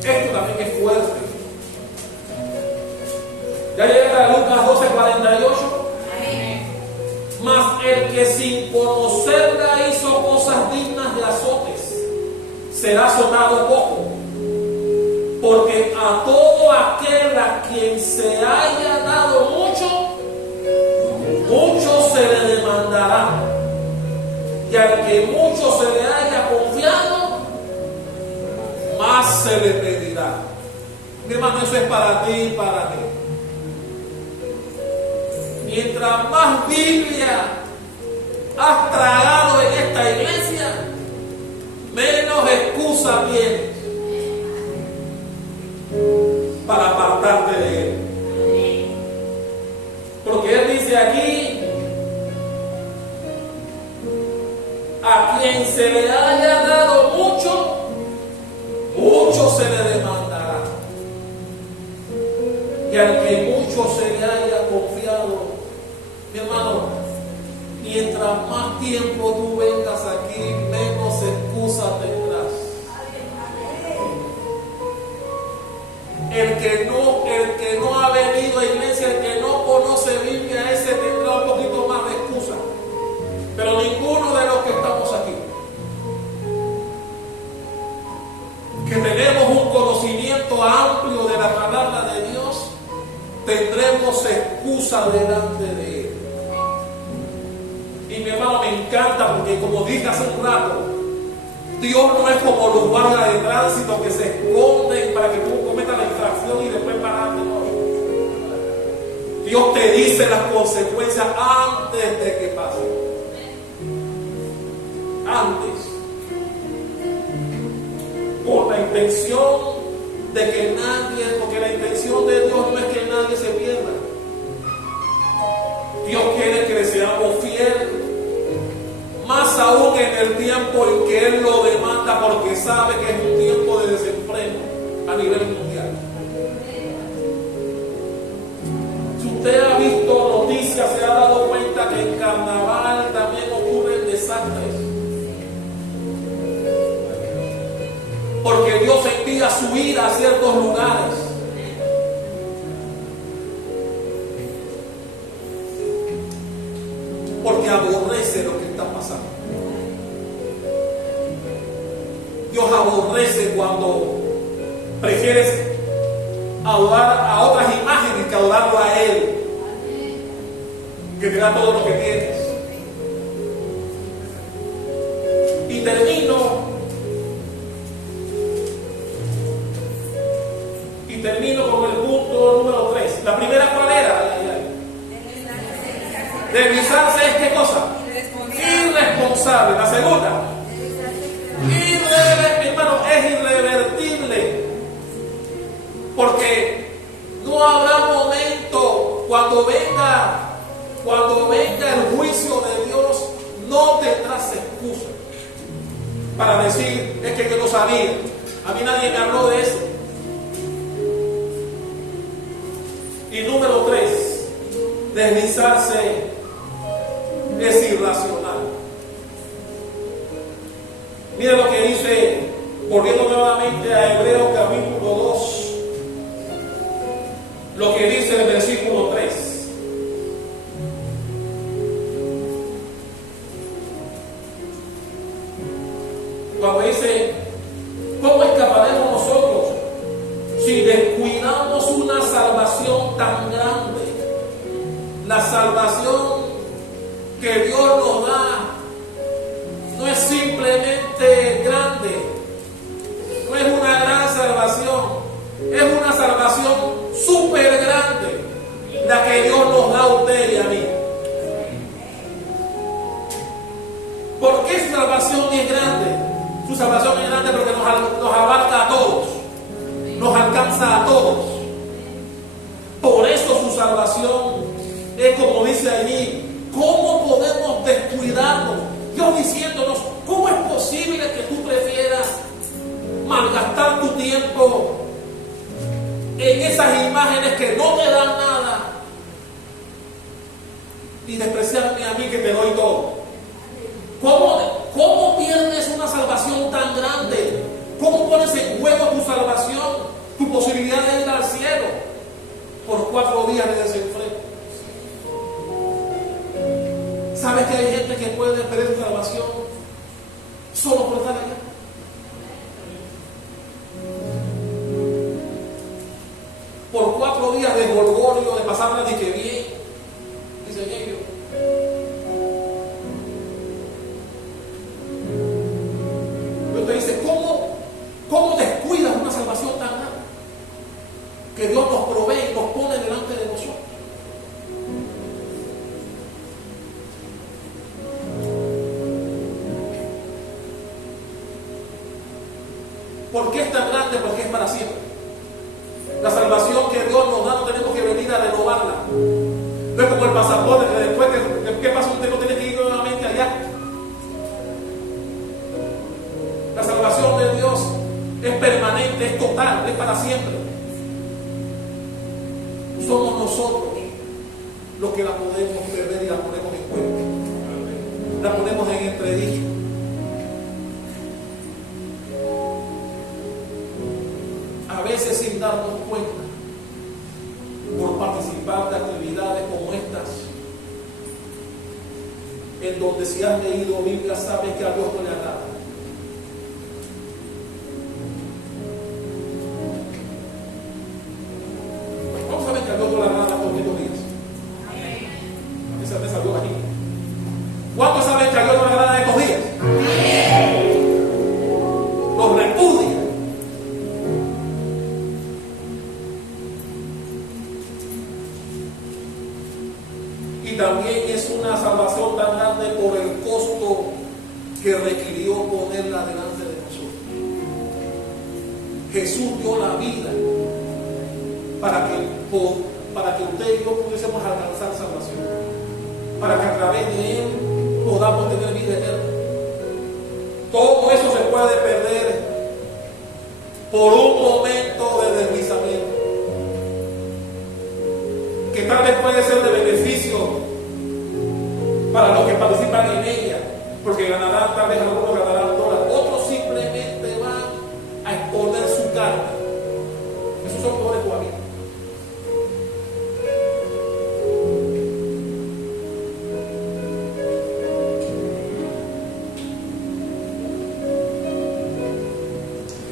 Esto también es fuerte. Ya llega a Lucas 12:48. Mas el que sin conocerla hizo cosas dignas de azotes, será azotado poco. Porque a todo aquel a quien se haya dado mucho, mucho se le demandará. Y al que mucho se le haya confiado, más se le pedirá. Mi hermano, eso es para ti y para mí. Mientras más Biblia has tragado en esta iglesia, menos excusa tienes para apartarte de Él. Porque Él dice aquí, a quien se le haya dado mucho, mucho se le demandará. Y al que mucho se le haya confiado, mi hermano, mientras más tiempo tú vengas aquí, menos excusas tendrás. El que no ha venido a iglesia, el que no conoce Biblia, ese tendrá un poquito más de excusa. Pero ninguno de los que estamos aquí, que tenemos un conocimiento amplio de la palabra de Dios, tendremos excusa delante de Él. Y mi hermano, me encanta porque, como dije hace un rato, Dios no es como los guardias de tránsito que se esconden para que tú cometas la infracción y después pararte. No. Dios te dice las consecuencias antes de que pase. Antes. Con la intención de que nadie, porque la intención de Dios no es que nadie se pierda. Dios quiere que le seamos fieles, más aún en el tiempo en que Él lo demanda, porque sabe que es un tiempo de desenfreno a nivel mundial. Si usted ha visto noticias, se ha dado cuenta que en carnaval también ocurren desastres. Porque Dios envía su ira a ciertos lugares. Porque aborrece lo que está pasando. Dios aborrece cuando prefieres adorar a otras imágenes que adorarlo a Él, que te da todo lo que tienes. Y termino con el punto número 3. La primera, ¿cuál era? Deslizarse es ¿qué cosa? Irresponsable. La segunda, hermano, es irrevertible. Porque no habrá momento cuando venga el juicio de Dios, no tendrás excusa para decir, es que yo no sabía. A mí nadie me habló de eso. Y número 3, deslizarse es irracional. Mira lo que dice, volviendo nuevamente a Hebreos capítulo 2, lo que dice el versículo 3. Cuando dice, ¿cómo escaparemos nosotros si descuidamos una salvación tan grande? La salvación que Dios nos da no es simplemente grande, no es una gran salvación, es una salvación súper grande, la que Dios nos da a usted y a mí. ¿Por qué su salvación es grande? Su salvación es grande porque nos abarca a todos, nos alcanza a todos. Por eso su salvación es como dice allí. ¿Cómo podemos descuidarnos? Dios diciéndonos, ¿cómo es posible que tú prefieras malgastar tu tiempo en esas imágenes que no te dan nada y despreciarme a mí que te doy todo? ¿Cómo pierdes una salvación tan grande? ¿Cómo pones en juego tu salvación, tu posibilidad de ir al cielo por 4 días de desenfreno? ¿Sabes que hay gente que puede perder su salvación solo por estar allá? Por 4 días de jolgorio, de pasarla de que bien, dicen ellos. Pero te dice, ¿cómo descuidas una salvación tan grande? Que Dios nos provee y nos pone delante de nosotros. ¿Por qué es tan grande? Porque es para siempre. La salvación que Dios nos da no tenemos que venir a renovarla. No es como el pasaporte que después que pasa un tiempo tienes que ir nuevamente allá. La salvación de Dios es permanente, es total, es para siempre. Somos nosotros los que la podemos perder y la ponemos en juego. La ponemos en entredicho. A veces sin darnos cuenta, por participar de actividades como estas, en donde si has leído Biblia sabes que a Dios no le agrada. ¿Cómo saben que a Dios no le agrada por estos días? Esa te salió aquí. ¿Cuántos saben que a Dios no le agrada estos días? que requirió ponerla delante de nosotros. Jesús dio la vida para que usted y yo pudiésemos alcanzar salvación, para que a través de Él podamos tener vida eterna. Todo eso se puede perder por un momento de deslizamiento, que tal vez puede ser de beneficio para los que participan en ella, porque ganarán, tal vez algunos ganarán dólares, otros simplemente van a exponer su carne. Esos son pobres jugadores.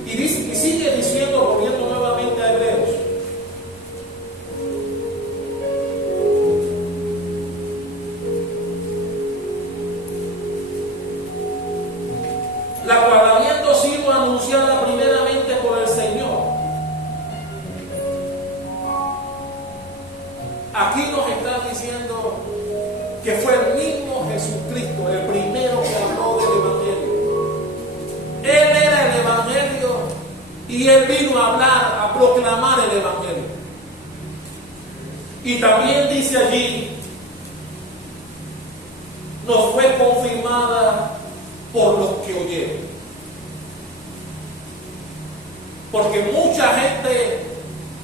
Y sigue diciendo, volviendo nuevamente a Hebreos, la cual habiendo sido anunciada primeramente por el Señor. Aquí nos está diciendo que fue el mismo Jesucristo el primero que habló del Evangelio. Él era el Evangelio y Él vino a hablar, a proclamar el Evangelio. Y también dice allí, nos fue confirmada por los que oyeron. Porque mucha gente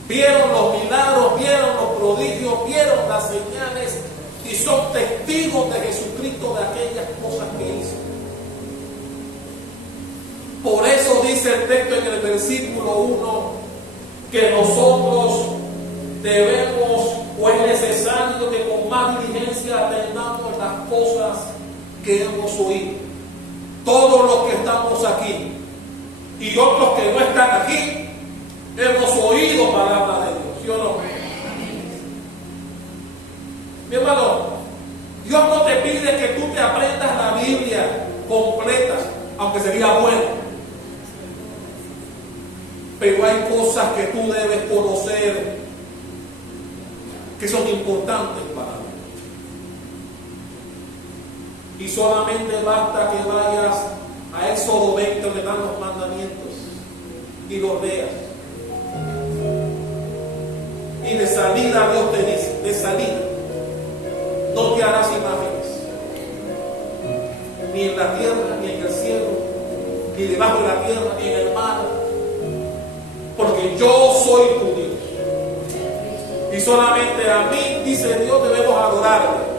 vieron los milagros, vieron los prodigios, vieron las señales y son testigos de Jesucristo de aquellas cosas que hizo. Por eso dice el texto en el versículo 1 que nosotros debemos o es necesario que con más diligencia atendamos las cosas que hemos oído. Todos los que estamos aquí y otros que no están aquí hemos oído palabra de Dios, ¿sí o no? Mi hermano, Dios no te pide que tú te aprendas la Biblia completa, aunque sería bueno. Pero hay cosas que tú debes conocer que son importantes para ti. Y solamente basta que vayas a Éxodo 20, donde dan los mandamientos, y los leas. Y de salida Dios te dice, de salida, no te harás imágenes, ni en la tierra, ni en el cielo, ni debajo de la tierra, ni en el mar, porque yo soy tu Dios. Y solamente a mí, dice Dios, debemos adorarle.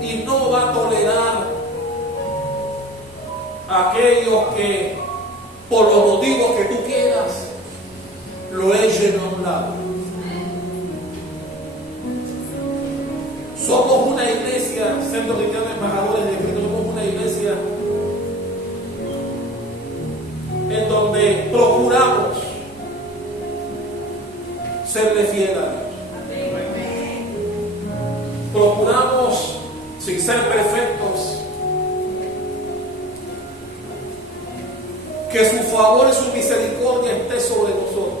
Y no va a tolerar a aquellos que, por los motivos que tú quieras, lo echen a un lado. Somos una iglesia, Centro Cristiano de Embajadores de Cristo, somos una iglesia en donde procuramos serle fiel a Dios. Procuramos, sin ser perfectos, que su favor y su misericordia esté sobre nosotros,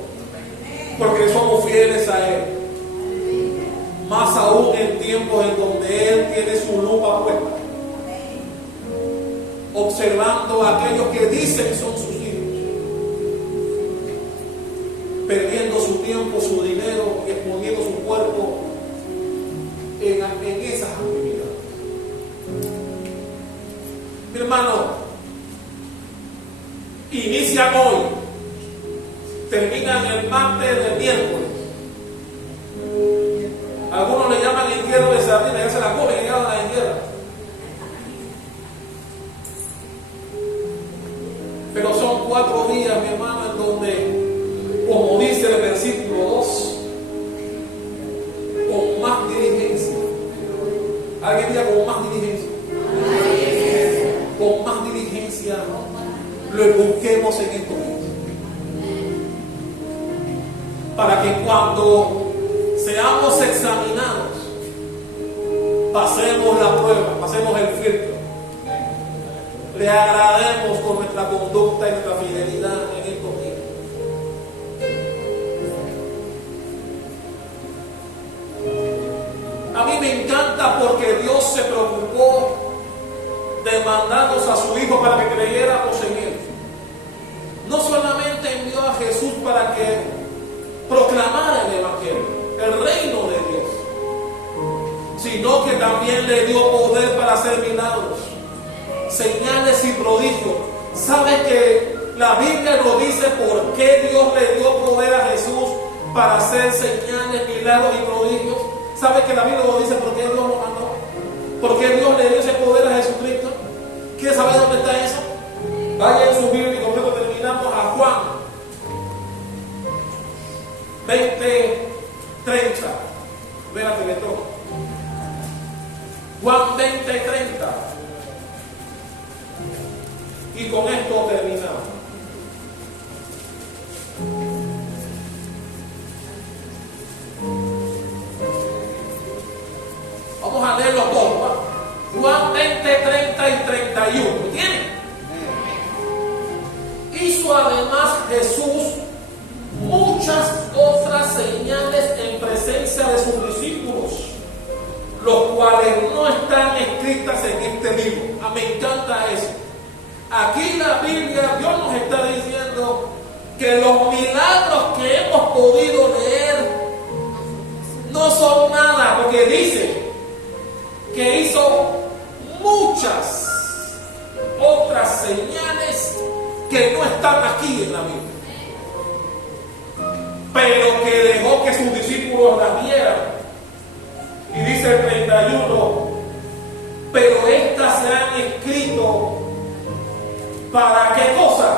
porque somos fieles a Él. Más aún en tiempos en donde Él tiene su lupa puesta, observando a aquellos que dicen son sus hijos, perdiendo su tiempo, su dinero, exponiendo su cuerpo en esas actividades. Mi hermano, inician hoy, terminan el martes del miércoles. Algunos le llaman entierro de sardina, ya se la comen y ya la entierran. Pero son 4 días, mi hermano, en donde, como dice el versículo 2, con más diligencia. Alguien diga con más diligencia. Con más diligencia lo busquemos en estos días. Para que cuando seamos examinados, pasemos la prueba, pasemos el filtro, le agrademos con nuestra conducta y nuestra fidelidad en estos días. A mí me encanta porque Dios se preocupó de mandarnos a su Hijo para que creyéramos en Él. No solamente envió a Jesús para que proclamara el Evangelio, el reino de Dios, sino que también le dio poder para hacer milagros, señales y prodigios. ¿Sabe que la Biblia nos dice por qué Dios le dio poder a Jesús para hacer señales, milagros y prodigios? ¿Sabe que la Biblia nos dice por qué Dios lo mandó? ¿Por qué Dios le dio ese poder a Jesucristo? ¿Quiere saber dónde está eso? Vaya en su Biblia y con esto terminamos a Juan 20:30. Espérate que toca. Juan 20:30. Y con esto terminamos. Vamos a leer los dos. Juan 20:30 y 31. ¿Tienen? Hizo además Jesús muchas otras señales en presencia de sus discípulos, los cuales no están escritas en este libro. Me encanta eso. Aquí la Biblia, Dios nos está diciendo que los milagros que hemos podido leer no son nada, porque dice que hizo muchas otras señales que no están aquí en la Biblia, pero que dejó que sus discípulos las vieran. Y dice el 31, pero estas se han escrito ¿para qué cosa?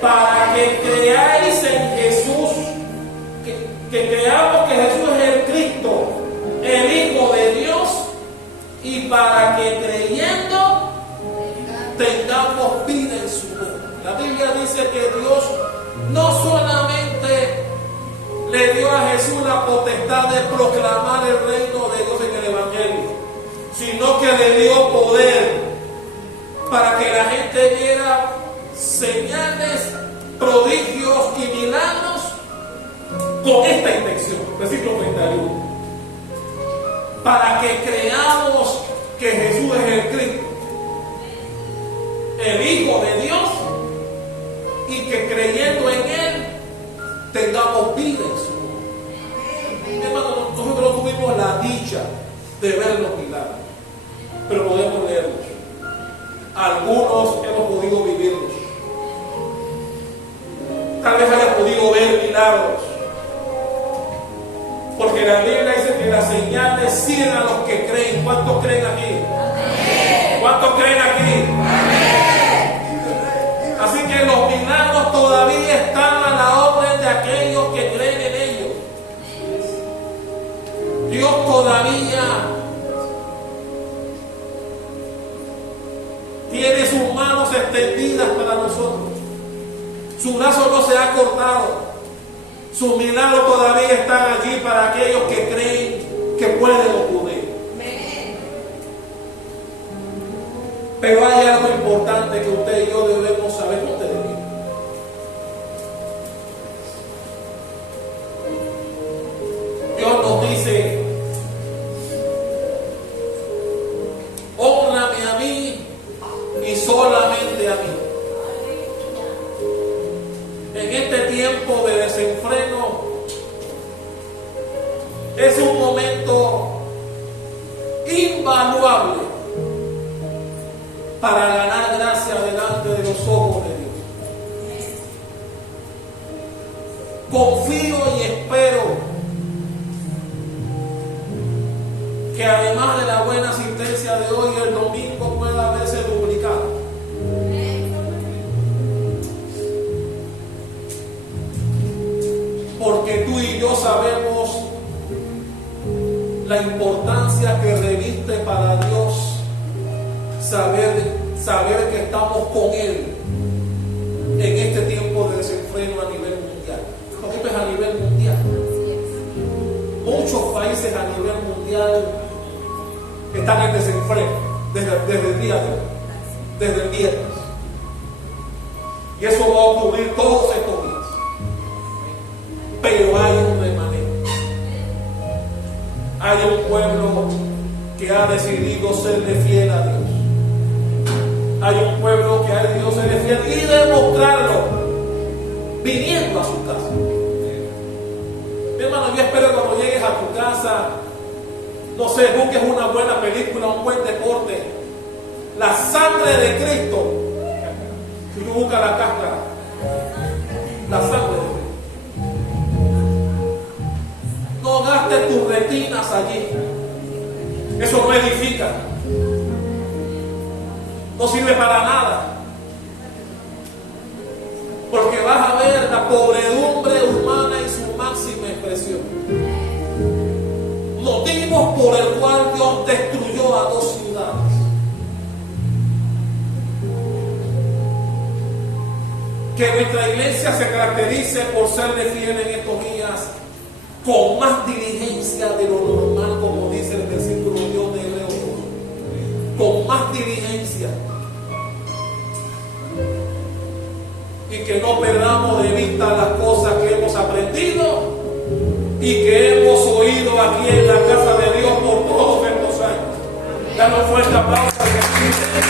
Para que creáis en Jesús, que creamos que Jesús es el Cristo, el Hijo de Dios, y para que creyendo tengamos vida en su nombre. La Biblia dice que Dios no solamente le dio a Jesús la potestad de proclamar el reino de Dios en el Evangelio, sino que le dio poder para que la gente viera señales, prodigios y milagros con esta intención. Versículo 31. Para que creamos que Jesús es el Cristo, el Hijo de Dios, y que creyendo en Él tengamos vida en su nombre. Hermano, nosotros no tuvimos la dicha de ver los milagros, pero podemos leerlos. Algunos hemos podido vivirlos. Tal vez hayas podido ver milagros, porque la Biblia dice que las señales siguen a los que creen. ¿Cuántos creen aquí? Amén. ¿Cuántos creen aquí? Amén. Así que los milagros todavía están a la orden de aquellos que creen en ellos. Dios todavía tiene sus manos extendidas para nosotros. Su brazo no se ha cortado. Sus milagros todavía están allí para aquellos que creen que pueden ocurrir. Pero hay algo importante que usted y yo debemos saber. Dios nos dice: hónrame a mí y solamente a mí. En este tiempo de desenfreno es un momento invaluable para ganar gracia delante de los ojos de Dios. Confío y espero que además de la buena asistencia de hoy, el domingo pueda verse duplicado. Porque tú y yo sabemos la importancia que reviste para Dios saber que estamos con Él en este tiempo de desenfreno a nivel mundial. Esto es a nivel mundial. Muchos países a nivel mundial están en desenfreno desde el día de hoy, desde el viernes. Y eso va a ocurrir todos estos días. Pero hay un remanente. hay un pueblo que ha decidido serle fiel a Dios. Hay un pueblo que ha decidido serle fiel y demostrarlo viniendo a su casa. Mi hermano, yo espero que cuando llegues a tu casa, no sé, busques una buena película, un buen deporte, la sangre de Cristo. Si tú buscas la cáscara, la sangre de Cristo. No gastes tus retinas allí. Eso no edifica. No sirve para nada. Porque vas a ver la pobredumbre humana y su máxima expresión. Motivos por el cual Dios destruyó a 2 ciudades. Que nuestra iglesia se caracterice por serle fiel en estos días, con más diligencia de lo normal, como dice el versículo 2 de Hebreos, con más diligencia, y que no perdamos de vista las cosas que hemos aprendido y que hemos oído aquí en la casa de Dios por todos estos años. Dale un fuerte aplauso al Espíritu.